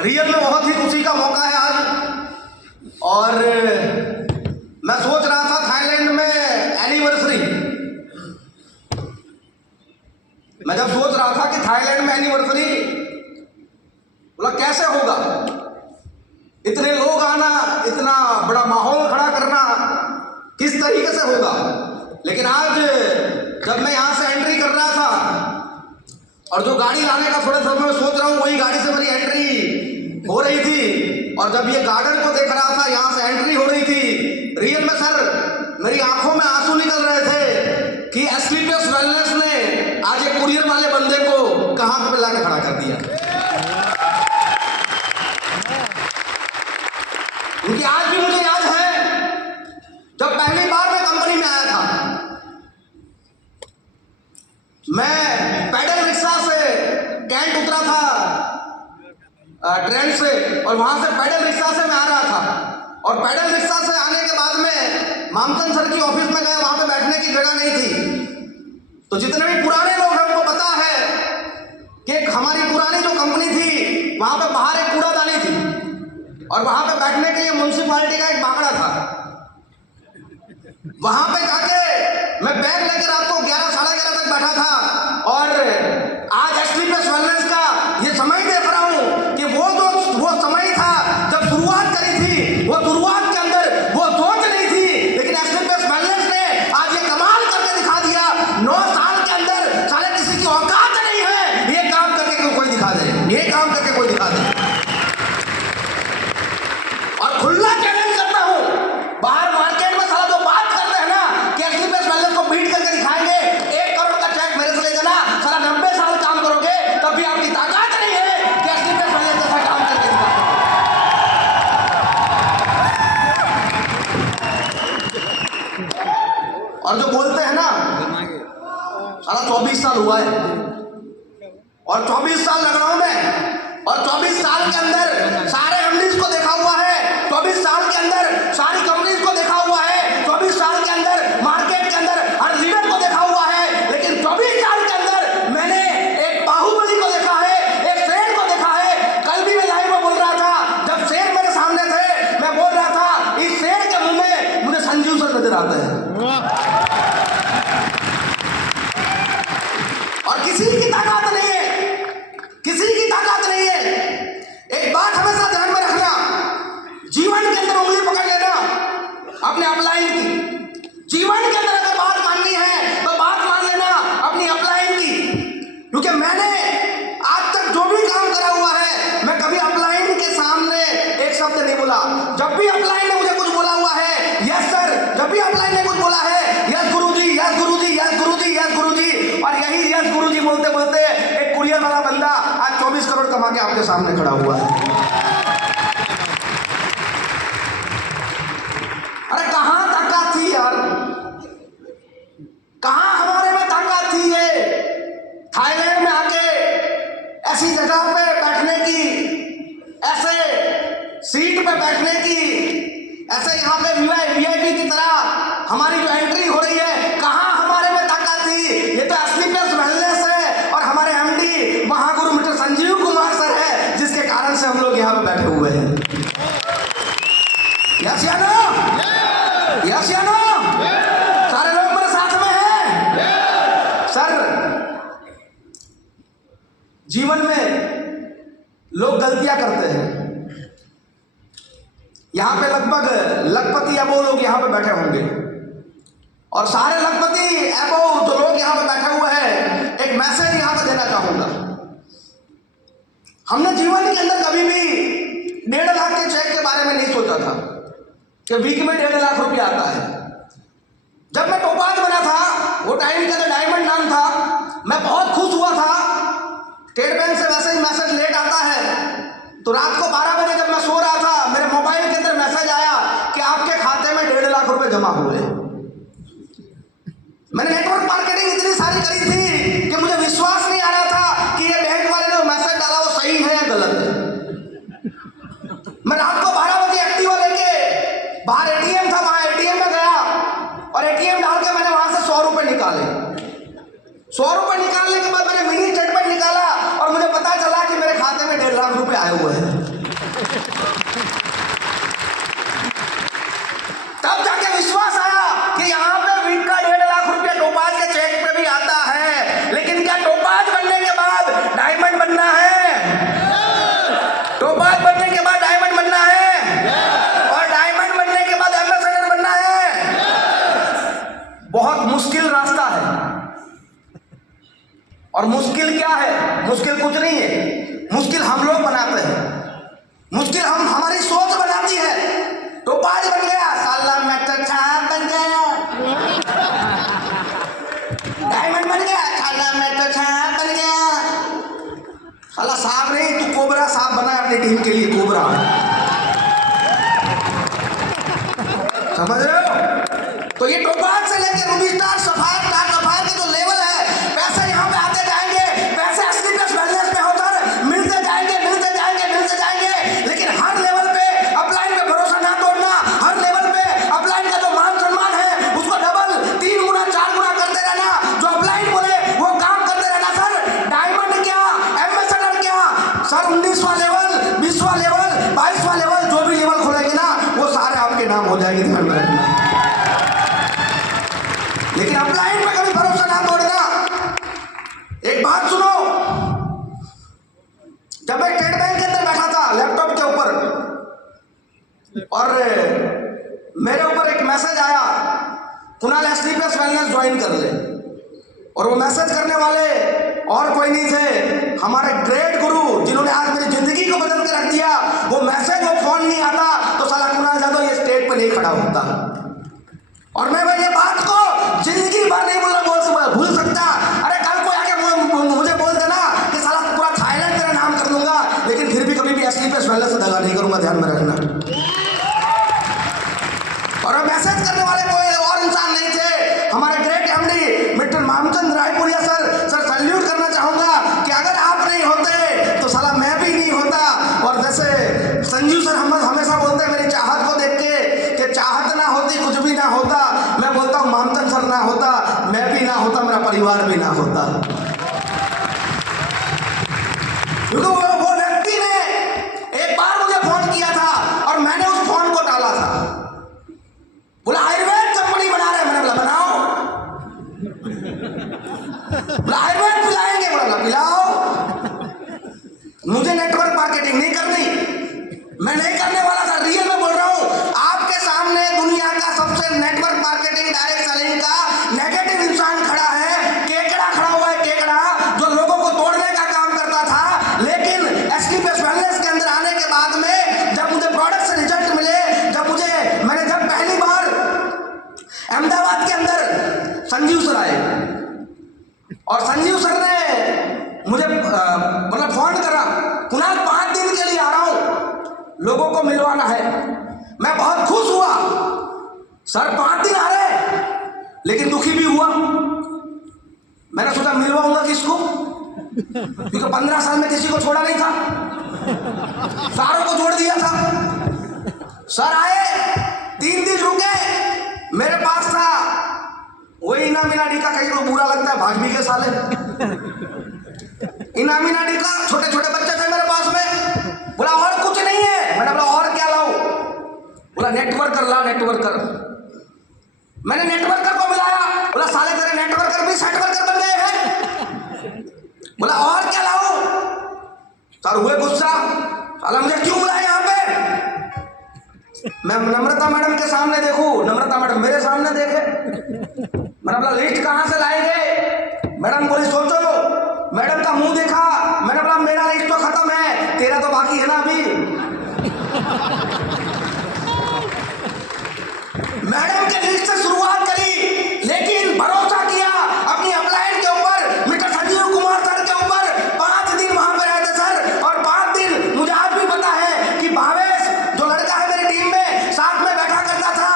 Real में बहुत ही खुशी का मौका है आज। और मैं सोच रहा था थाईलैंड में एनिवर्सरी, मैं जब सोच रहा था कि थाईलैंड में एनिवर्सरी बोला कैसे होगा, इतने लोग आना, इतना बड़ा माहौल खड़ा करना किस तरीके से होगा। लेकिन आज जब मैं यहाँ से एंट्री कर रहा था और जो गाड़ी लाने का थोड़े समय में सोच रहा हूँ, वही गाड़ी से मेरी एंट्री हो रही थी। और जब ये गार्डन को देख रहा था, यहाँ से एंट्री हो रही थी, रियल में सर मेरी आंखों में आंसू निकल रहे थे कि एस्क्लेपियस वेलनेस ने आज एक कुरियर वाले बंदे को कहाँ पे लाके खड़ा कर दिया। क्योंकि आज भी मुझे याद है जब पहली बार मैं कंपनी में आया था, मैं पैडल रिक्शा से कैंट उतरा था ट्रेन से, और वहां से पैडल रिक्शा से मैं आ रहा था। और पैडल रिक्शा से आने के बाद में मामकन सर की ऑफिस में गए, वहां पे बैठने की जगह नहीं थी। तो जितने भी पुराने लोग हैं उनको पता है कि हमारी पुरानी जो कंपनी थी वहां पे बाहर एक कूड़ादानी थी, और वहां पे बैठने के लिए म्युनिसिपालिटी का एक बाकड़ा था। वहां पे जाके मैं बैग लेकर रात को 11 साढ़े 11 तक बैठा था। और आज एस्क्लेपियस वेलनेस का ये समय देख रहा हूं कि वो समय था जब शुरुआत करी थी, वो शुरुआत के अंदर वो सोच नहीं थी, लेकिन एस्क्लेपियस वेलनेस ने आज ये कमाल करके दिखा दिया। 9 साल के अंदर साले किसी की औकात नहीं है ये काम करके कोई दिखा दे, ये काम करके कोई दिखा दे। और खुला चैलेंज करता हूं, बाहर मार्केट में साला जो बात करते हैं ना कि एस्क्लेपियस वेलनेस को बीट करके दिखाएंगे, 1 करोड़ का चेक मेरे से ले देना, साला 90 साल काम करोगे तब भी आपकी ताकत नहीं है कि एस्क्लेपियस वेलनेस जैसा काम करके दिखाओ। और जो बोलते हैं ना साला 24 साल हुआ है, और 24 साल लखनऊ में, और 24 साल के अंदर सारे एमडीज को देखा हुआ है, 24 साल के अंदर सारी कंपनीज को देखा हुआ है, 24 साल के अंदर मार्केट के अंदर हर लीडर को देखा हुआ है। लेकिन 24 साल के अंदर मैंने एक बाहुबली को देखा है, एक शेर को देखा है। कल भी मैं लाइव में बोल रहा था, जब शेर मेरे सामने थे मैं बोल रहा था इस शेर के मुंह में मुझे संजीव सर नजर आते हैं। और किसी की ताकत नहीं है, किसी की ताकत नहीं है। एक बात हमेशा ध्यान में रखना, जीवन के अंदर उंगली पकड़ लेना अपने अपलाइन की। जीवन के अंदर अगर बात माननी है तो बात मान लेना अपनी अपलाइन की। क्योंकि मैंने आज तक जो भी काम करा हुआ है, मैं कभी अपलाइन के सामने एक शब्द नहीं बोला। जब भी अपलाइन ने मुझे कुछ बोला हुआ है, यस सर, जब भी अपलाइन ने कुछ बोला है, यस गुरुजी, यस गुरुजी, यस गुरुजी, यस गुरुजी। और यही यस गुरुजी बोलते बोलते एक कुरियर वाला बंदा आज 24 करोड़ कमा के आपके सामने खड़ा हुआ है। अरे कहां ताकत थी यार, कहां हमारे में ताकत थी ये थाईलैंड में आके ऐसी जगह पे बैठने की, ऐसे सीट पे बैठने की, ऐसे यहाँ पे वीआईपी की तरह हमारी जो एंट्री हो रही है, कहां हमारे में ताकत थी। ये तो एस्क्लेपियस वेलनेस है और हमारे MD Mahaguru mister Sanjeev Kumar sir है, जिसके कारण से हम लोग यहाँ पे बैठे हुए हैं। यस या नो? यस या नो? सारे लोग मेरे साथ में हैं? सर, जीवन में लोग गलतियां करते हैं। यहां पे लगभग लखपति अबो लोग यहां पे बैठे होंगे, और सारे लखपति अबो जो लोग यहां पे बैठे हुए हैं, एक मैसेज यहां पे देना चाहूंगा। हमने जीवन के अंदर कभी भी 1.5 लाख के चेक के बारे में नहीं सोचा था कि वीक में 1.5 लाख रुपया आता है। जब मैं टोपाज बना था, वो टाइम के अंदर डायमंड नाम था, मैं बहुत खुश हुआ था। स्टेट बैंक से वैसे ही मैसेज लेट आता है, तो रात को 12 बजे जब मैं सो रहा था, मेरे मोबाइल के अंदर मैसेज आया कि आपके खाते में 1.5 लाख रुपए जमा हुए। मैंने नेटवर्क मार्केटिंग इतनी सारी करी थी कि मुझे विश्वास नहीं आ रहा था कि ये बैंक वाले ने मैसेज डाला वो सही है या गलत है। मैं रात को 12 बजे एक्टिवा लेके बाहर एटीएम था, वहां एटीएम में गया और एटीएम डाल के मैंने वहां से 100 रुपए निकाले। 100 रुपए निकालने के बाद मैंने मिनी स्टेटमेंट निकाला और मुझे पता चला कि मेरे खाते में 1.5 लाख रुपए आए लगाए हुए हैं। तब जाके विश्वास आया कि यहाँ पे वीक का 1.5 लाख रुपया टोपाज के चेक पे भी आता है। लेकिन क्या टोपाज बनने के बाद डायमंड बनना है? टोपाज बनने के बाद डायमंड बनना है, और डायमंड बनने के बाद एम्बेसडर बनना है। बहुत मुश्किल रास्ता है। और मुश्किल क्या है? मुश्किल कुछ नहीं है, मुश्किल हम लोग बनाते हैं। मुश्किल हमारी सोच बनाती है। टोपाज बन गया, साला मैं तो छाप बन गया। डायमंड बन गया, साला मैं तो छाप बन गया। साला सांप नहीं, तू कोबरा सांप बना अपनी टीम के लिए, कोबरा। समझ रहे हो? तो ये टोपाज से लेके रूबी स्टार, सफायर के जो लेवल है, पैसे यहाँ पे आते जाएंगे, पैसे असली प्लस वेलनेस में होकर मिलते जाएंगे। लेकिन हर लेवल पे अपलाइन पे भरोसा ना तोड़ना। हर लेवल पे अपलाइन का जो मान सम्मान है उसको डबल 3 गुना 4 गुना करते रहना। जो अपलाइन बोले वो काम करते रहना। सर डायमंड क्या, एम्बेसडर क्या, सर 19वां लेवल, 20वां लेवल, 22वां लेवल, जो भी लेवल खोलेंगे ना वो सारे आपके नाम हो जाएंगे, ध्यान में रखना। लेकिन अपलाइन पे कभी भरोसा ना तोड़ना। एक बात सुनो, जब मैं स्टेट बैंक के अंदर बैठा था लैपटॉप के ऊपर, और मेरे ऊपर एक मैसेज आया, कुणाल STPS वेलनेस ज्वाइन कर ले। और वो मैसेज करने वाले और कोई नहीं थे, हमारे ग्रेट गुरु जिन्होंने आज मेरी जिंदगी को बदल के रख दिया। वो मैसेज, वो फोन नहीं आता तो साला कुणाल यादव ये स्टेज पे नहीं खड़ा होता। और मैं ये बात को जिंदगी भर नहीं भूल सकता। अरे कल को आके मुझे बोल देना कि साला पूरा थाईलैंड तेरा नाम कर दूंगा, लेकिन फिर भी कभी भी STPS वेलनेस से दगा नहीं करूंगा, ध्यान में रखना। और मैसेज करने वाले कोई और इंसान नहीं थे, हमारे great MD mister Mamchand Raipuria sir salute करना चाहूंगा कि अगर आप नहीं होते तो साला मैं भी नहीं होता। और जैसे संजीव सर हम हमेशा बोलते हैं मेरी चाहत को देख के कि चाहत ना होती कुछ भी ना होता। मैं बोलता हूँ मामचंद सर ना होता, मैं भी ना होता, मेरा परिवार भी ना होता। क्योंकि वो व्यक्ति ने एक बार मुझे फोन किया था और मैंने उस फोन को टाला था। बोला आयुर्वेद कंपनी बना रहे, मैंने बोला बनाओ। बोला आयुर्वेद पिलाएंगे, बोला पिलाओ। मुझे नेटवर्क मार्केटिंग नहीं करनी, मैं नहीं करने वाला था। रियल में बोल रहा हूँ, आपके सामने दुनिया का सबसे नेटवर्क मार्केटिंग डायरेक्ट सेलिंग का नेगेटिव इंसान खड़ा है। केकड़ा खड़ा हुआ है, केकड़ा जो लोगों को तोड़ने का काम करता था। लेकिन STPS वेलनेस के अंदर आने के बाद में जब मुझे प्रोडक्ट से रिजल्ट मिले, मैंने जब पहली बार अहमदाबाद के अंदर संजीव सर आए और संजीव सर ने मुझे मतलब फोन करा, कुणाल 5 दिन के लिए आ रहा हूं, लोगों को मिलवाना है। मैं बहुत खुश हुआ, सर 5 दिन आ रहे, लेकिन दुखी भी हुआ। मैंने सोचा मिलवाऊंगा किसको, क्योंकि 15 साल में किसी को छोड़ा नहीं था, सारों को जोड़ दिया था। सर आए, 3 दिन रुके, मेरे पास था वही इनामिना डी का, कहीं को बुरा लगता है भाजपी के साले, इनामिना डी का, छोटे छोटे बच्चे थे मेरे पास में। बोला और कुछ नहीं है, मैंने बोला और क्या लाऊं? बोला नेटवर्कर ला, नेटवर्कर। मैंने नेटवर्कर को बुलाया, बोला साले तेरे नेटवर्कर भी सेटवर्कर बन गए हैं। बोला और क्या लाऊं? सर हुए गुस्सा, साला मुझे क्यों बुलाया यहाँ पे? मैं नम्रता मैडम के सामने देखूं, नम्रता मैडम मेरे सामने देखे। मैंने बोला लिस्ट कहां से लाएंगे? मैडम बोली सोचो। मैडम का मुंह देखा, मैंने बोला मेरा लिस्ट तो खत्म है, तेरा तो बाकी है ना अभी। मैडम के लिस्ट से शुरुआत करी, लेकिन भरोसा किया अपनी अपलाइन के ऊपर, मिस्टर संजीव कुमार सर के ऊपर। 5 दिन वहां पे रहते सर, और 5 दिन मुझे आज भी पता है कि भावेश जो लड़का है मेरी टीम में, साथ में बैठा करता था।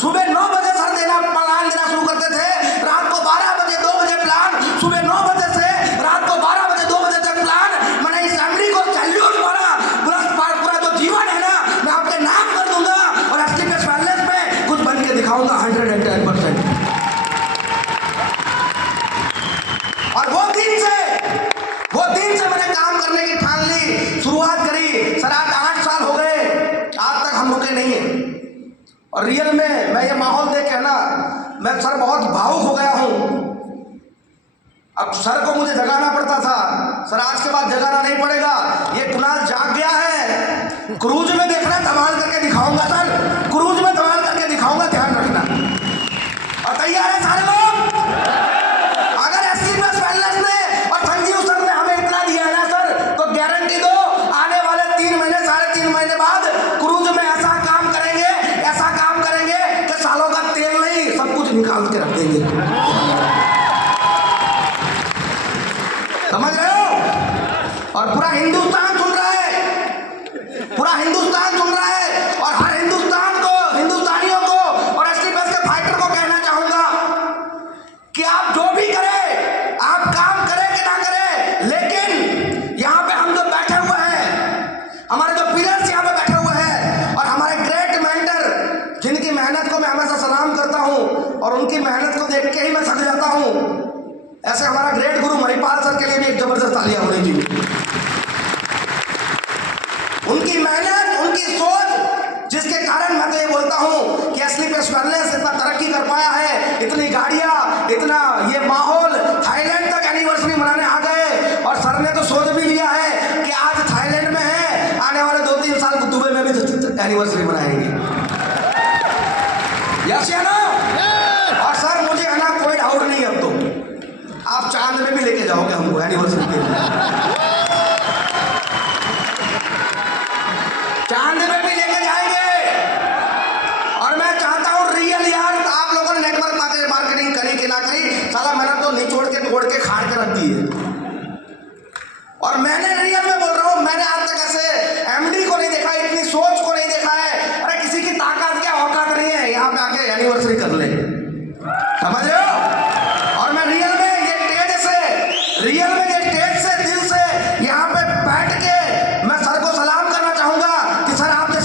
सुबह 9 बजे सर प्लान देना शुरू करते थे, रात को 12 बजे 2 बजे प्लान, सुबह 9 बजे से रात को 12 बजे 2 बजे तक प्लान। मैंने इस एमडी को सैल्यूट मारा, पूरा जो जीवन है ना मैं आपके नाम कर दूंगा, और STPS वेलनेस में कुछ बन के दिखाऊंगा। और रियल में मैं ये माहौल देख के ना मैं सर बहुत भावुक हो गया हूँ। अब सर को मुझे जगाना पड़ता था, सर आज के बाद जगाना नहीं पड़ेगा, ये कुणाल जाग गया है। क्रूज में देखना धमाल करके दिखाऊंगा सर, क्रूज में धमाल करके दिखाऊंगा, ध्यान रखना। और तैयार है सारे लोग? अगर एससी प्लस वेलनेस ने और संजीव सर ने हमें इतना दिया है ना सर, तो गारंटी दो आने वाले 3 महीने 3.5 महीने बाद क्रूज में ऐसा काम करेंगे कि सालों का तेल नहीं सब कुछ निकाल के रख देंगे। समझ रहे हो? और पूरा हिंदुस्तान सुन रहा है, पूरा हिंदुस्तान सुन रहा है। और हर हिंदुस्तानियों को और एसटी प्लस के फाइटर को कहना चाहूंगा कि आप जो भी करें, आप काम करें कि ना करें, लेकिन यहाँ पे हम जो बैठे हुए हैं, हमारे जो पिलर्स यहाँ पे बैठे हुए हैं और हमारे ग्रेट मेंटर जिनकी मेहनत को मैं हमेशा सलाम करता हूँ और उनकी मेहनत को देख के ही मैं सक जाता हूँ, ऐसे हमारा ग्रेट गुरु मणिपाल सर के लिए भी एक जबरदस्त तालियां होनी चाहिए। उनकी मेहनत, उनकी सोच, जिसके कारण मैं तो ये बोलता हूं कि एसटी प्लस वेलनेस इतना तरक्की कर पाया है, इतनी गाड़ियां, इतना ये माहौल, थाईलैंड तक एनिवर्सरी मनाने आ गए। और सर ने तो सोच भी लिया है कि आज थाईलैंड में है, आने वाले 2-3 साल दुबई में भी एनिवर्सरी मनाएंगे। यस या नो? और सर मुझे है ना कोई डाउट नहीं, अब तो आप चांद में भी लेके जाओगे हमको एनिवर्सरी के लिए, चांद में भी लेके जाएंगे। और मैं चाहता हूं रियल यार, आप लोगों ने नेटवर्क मार्केटिंग करी कि ना करी, साला मैंने तो निचोड़ के तोड़ के खाड़ के रख दी है। और मैंने रियल में बोल रहा हूं, मैंने आज तक ऐसे एमडी को नहीं देखा, इतनी सोच को नहीं देखा है। अरे किसी की ताकत क्या औकात नहीं है यहाँ पे आके एनिवर्सरी कर ले, समझ रहे हो? और मैं रियल में ये